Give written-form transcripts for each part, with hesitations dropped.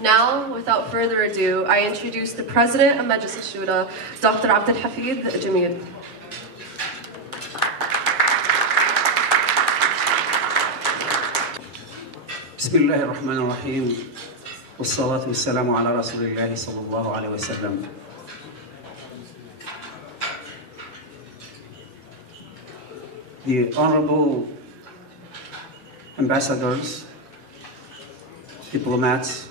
Now, without further ado, I introduce the President of Majlish Shura, Dr. AbdelHafid Jamil. Bismillah ar-Rahman ar-Rahim. Wassalatu wassalamu ala Rasulillahi sallallahu alayhi wa sallam. The honorable ambassadors, diplomats,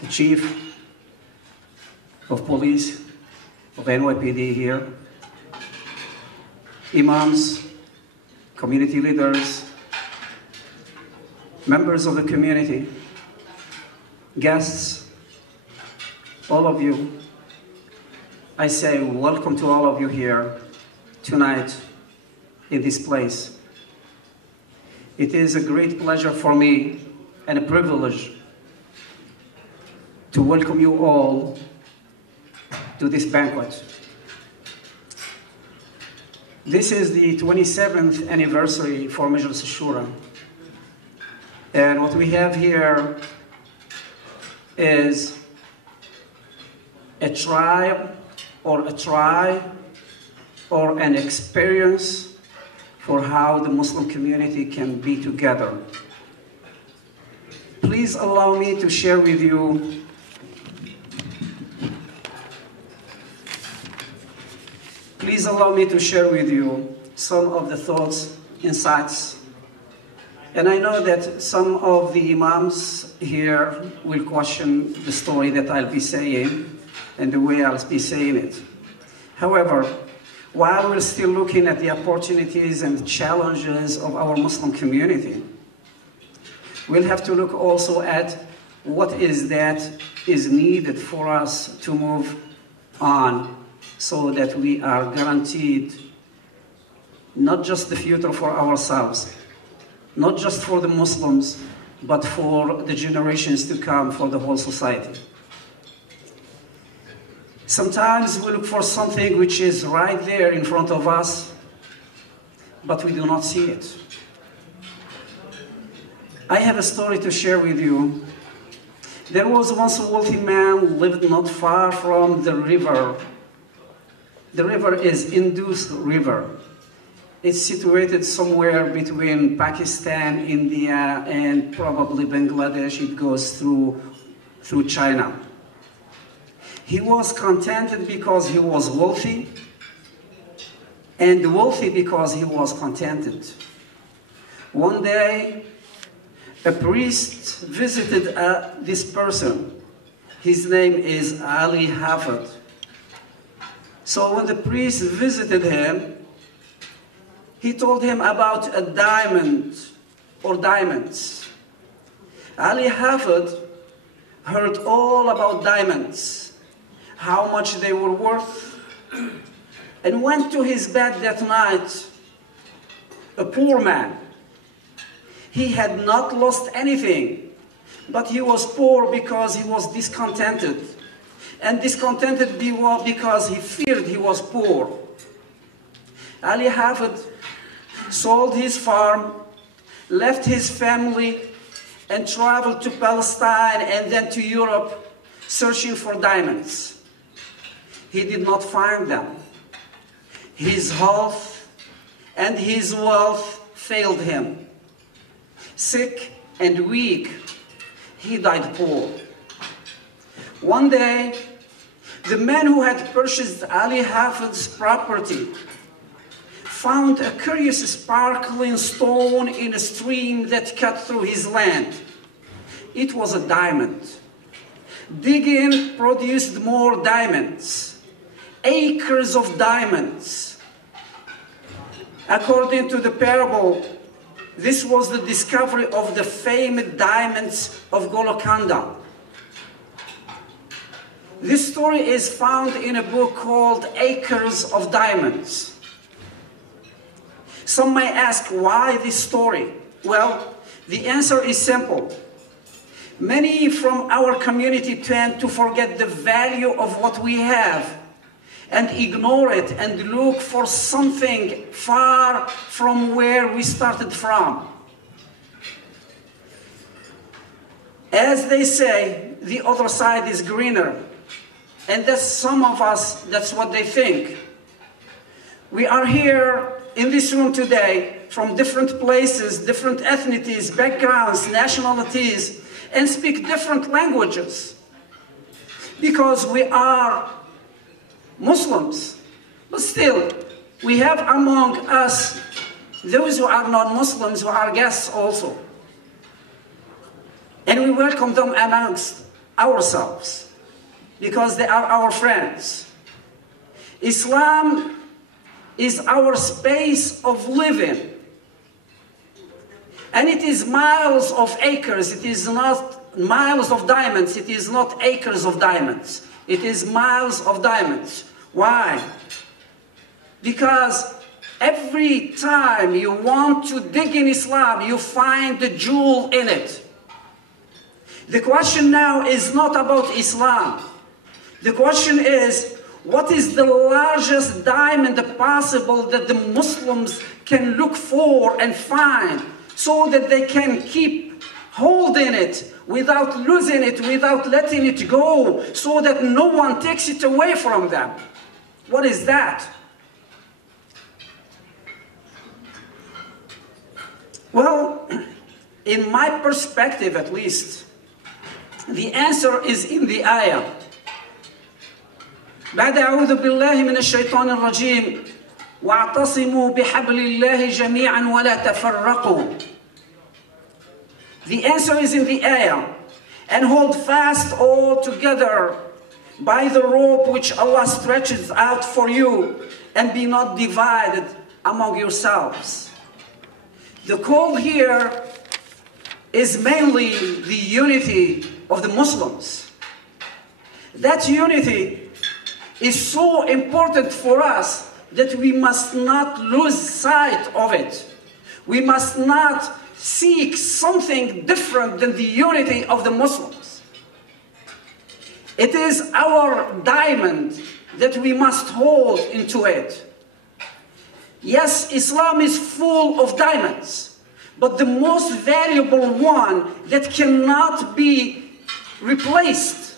the chief of police of NYPD here, imams, community leaders, members of the community, guests, all of you, I say welcome to all of you here tonight in this place. It is a great pleasure for me and a privilege to welcome you all to this banquet. This is the 27th anniversary for Majlish Shura. And what we have here is a tribe or a try or an experience for how the Muslim community can be together. Please allow me to share with you some of the thoughts, insights. And I know that some of the imams here will question the story that I'll be saying and the way I'll be saying it. However, while we're still looking at the opportunities and challenges of our Muslim community, we'll have to look also at what is needed for us to move on so that we are guaranteed not just the future for ourselves, not just for the Muslims, but for the generations to come, for the whole society. Sometimes we look for something which is right there in front of us, but we do not see it. I have a story to share with you. There was once a wealthy man who lived not far from the river. The river is Indus River. It's situated somewhere between Pakistan, India, and probably Bangladesh. It goes through China. He was contented because he was wealthy, and wealthy because he was contented. One day, a priest visited this person. His name is AbdelHafid. So when the priest visited him, he told him about a diamond or diamonds. AbdelHafid heard all about diamonds, how much they were worth, and went to his bed that night, a poor man. He had not lost anything, but he was poor because he was discontented. And discontented because he feared he was poor. AbdelHafid sold his farm, left his family, and traveled to Palestine and then to Europe, searching for diamonds. He did not find them. His health and his wealth failed him. Sick and weak, he died poor. One day, the man who had purchased AbdelHafid's property found a curious sparkling stone in a stream that cut through his land. It was a diamond. Digging produced more diamonds, acres of diamonds. According to the parable, this was the discovery of the famed diamonds of Golconda. This story is found in a book called Acres of Diamonds. Some may ask, why this story? Well, the answer is simple. Many from our community tend to forget the value of what we have and ignore it and look for something far from where we started from. As they say, the other side is greener. And that's some of us, that's what they think. We are here in this room today from different places, different ethnicities, backgrounds, nationalities, and speak different languages. Because we are Muslims. But still, we have among us those who are non-Muslims, who are guests also. And we welcome them amongst ourselves, because they are our friends. Islam is our space of living. And it is miles of acres. It is not miles of diamonds. It is not acres of diamonds. It is miles of diamonds. Why? Because every time you want to dig in Islam, you find the jewel in it. The question now is not about Islam. The question is, what is the largest diamond possible that the Muslims can look for and find so that they can keep holding it without losing it, without letting it go, so that no one takes it away from them? What is that? Well, in my perspective at least, the answer is in the ayah. بعد أعوذ بالله من الشيطان الرجيم واعتصموا بحبل الله جميعا ولا تفرقوا. The answer is in the ayah. And hold fast all together by the rope which Allah stretches out for you, and be not divided among yourselves. The call here is mainly the unity of the Muslims. That unity is so important for us that we must not lose sight of it. We must not seek something different than the unity of the Muslims. It is our diamond that we must hold into it. Yes, Islam is full of diamonds, but the most valuable one that cannot be replaced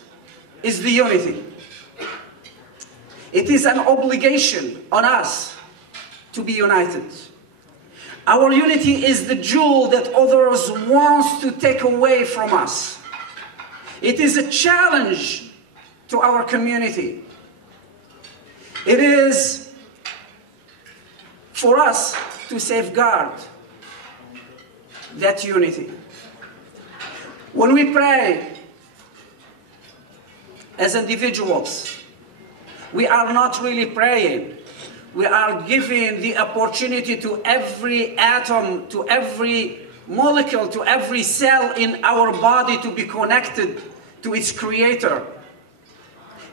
is the unity. It is an obligation on us to be united. Our unity is the jewel that others want to take away from us. It is a challenge to our community. It is for us to safeguard that unity. When we pray as individuals, we are not really praying. We are giving the opportunity to every atom, to every molecule, to every cell in our body to be connected to its creator.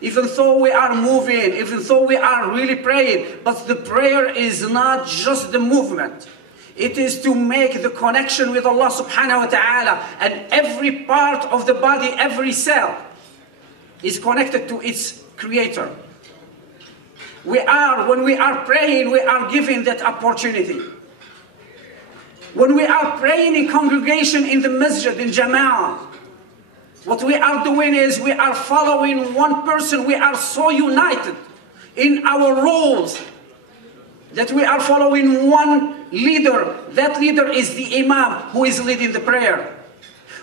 Even though we are moving, even though we are really praying, but the prayer is not just the movement. It is to make the connection with Allah subhanahu wa ta'ala, and every part of the body, every cell is connected to its creator. When we are praying, we are giving that opportunity. When we are praying in congregation in the masjid, in jama'ah, what we are doing is we are following one person. We are so united in our roles that we are following one leader. That leader is the imam who is leading the prayer.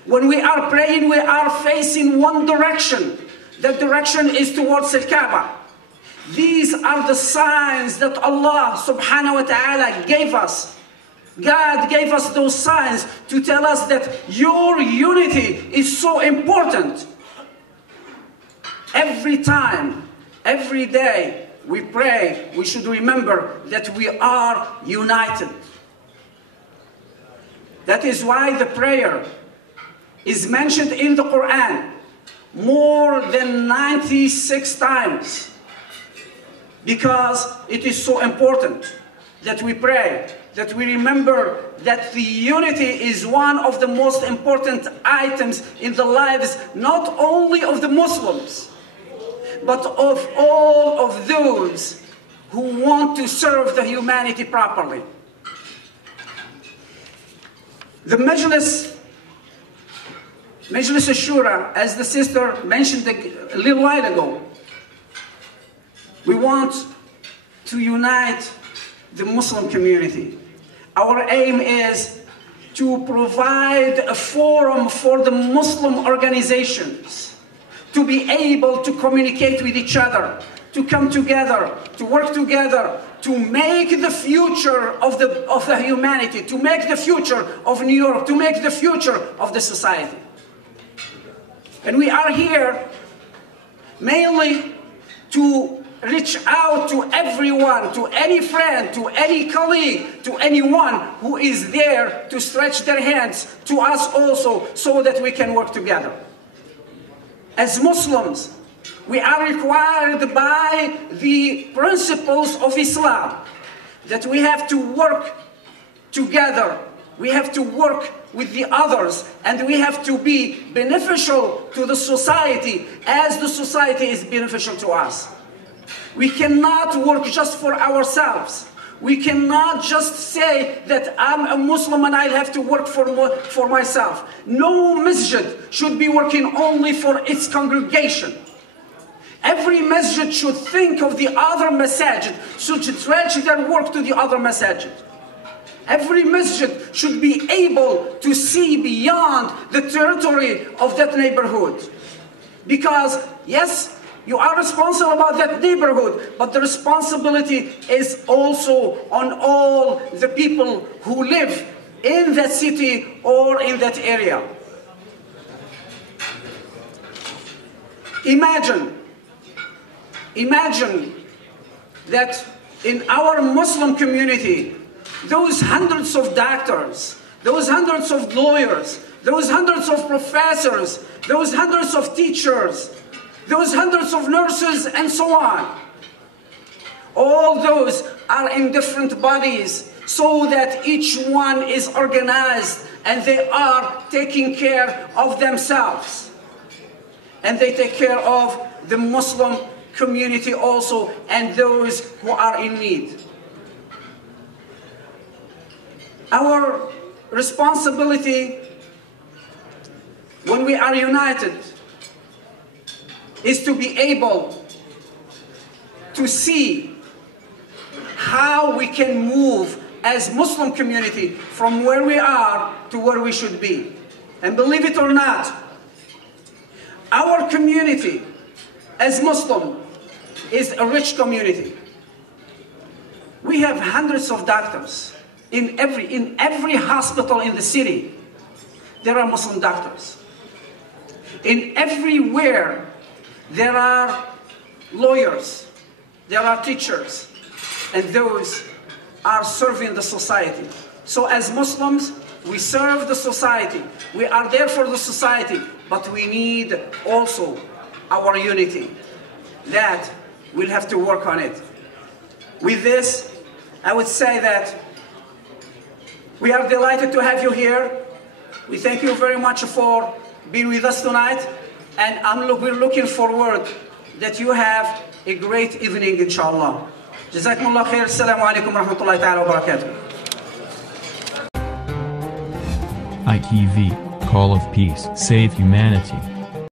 When we are praying, we are facing one direction. That direction is towards Al-Kaaba. These are the signs that Allah subhanahu wa ta'ala gave us. God gave us those signs to tell us that your unity is so important. Every time, every day we pray, we should remember that we are united. That is why the prayer is mentioned in the Quran more than 96 times. Because it is so important that we pray, that we remember that the unity is one of the most important items in the lives, not only of the Muslims, but of all of those who want to serve the humanity properly. The Majlish Majlish Shura, as the sister mentioned a little while ago, we want to unite the Muslim community. Our aim is to provide a forum for the Muslim organizations to be able to communicate with each other, to come together, to work together, to make the future of the humanity, to make the future of New York, to make the future of the society. And we are here mainly to reach out to everyone, to any friend, to any colleague, to anyone who is there to stretch their hands to us also so that we can work together. As Muslims, we are required by the principles of Islam that we have to work together. We have to work with the others, and we have to be beneficial to the society as the society is beneficial to us. We cannot work just for ourselves. We cannot just say that I'm a Muslim and I have to work for myself. No masjid should be working only for its congregation. Every masjid should think of the other masajid, should stretch their work to the other masajid. Every masjid should be able to see beyond the territory of that neighborhood. Because, yes, you are responsible about that neighborhood, but the responsibility is also on all the people who live in that city or in that area. Imagine that in our Muslim community, those hundreds of doctors, those hundreds of lawyers, those hundreds of professors, those hundreds of teachers, those hundreds of nurses, and so on. All those are in different bodies so that each one is organized and they are taking care of themselves. And they take care of the Muslim community also and those who are in need. Our responsibility when we are united is to be able to see how we can move as Muslim community from where we are to where we should be. And believe it or not, our community as Muslim is a rich community. We have hundreds of doctors. In every hospital in the city, there are Muslim doctors. In everywhere, there are lawyers, there are teachers, and those are serving the society. So as Muslims, we serve the society. We are there for the society, but we need also our unity. That we'll have to work on it. With this, I would say that we are delighted to have you here. We thank you very much for being with us tonight. And we're looking forward that you have a great evening, inshallah. Jazakumullah khair. Assalamu alaikum wa rahmatullahi ta'ala wa barakatuh. ITV, Call of Peace, Save Humanity.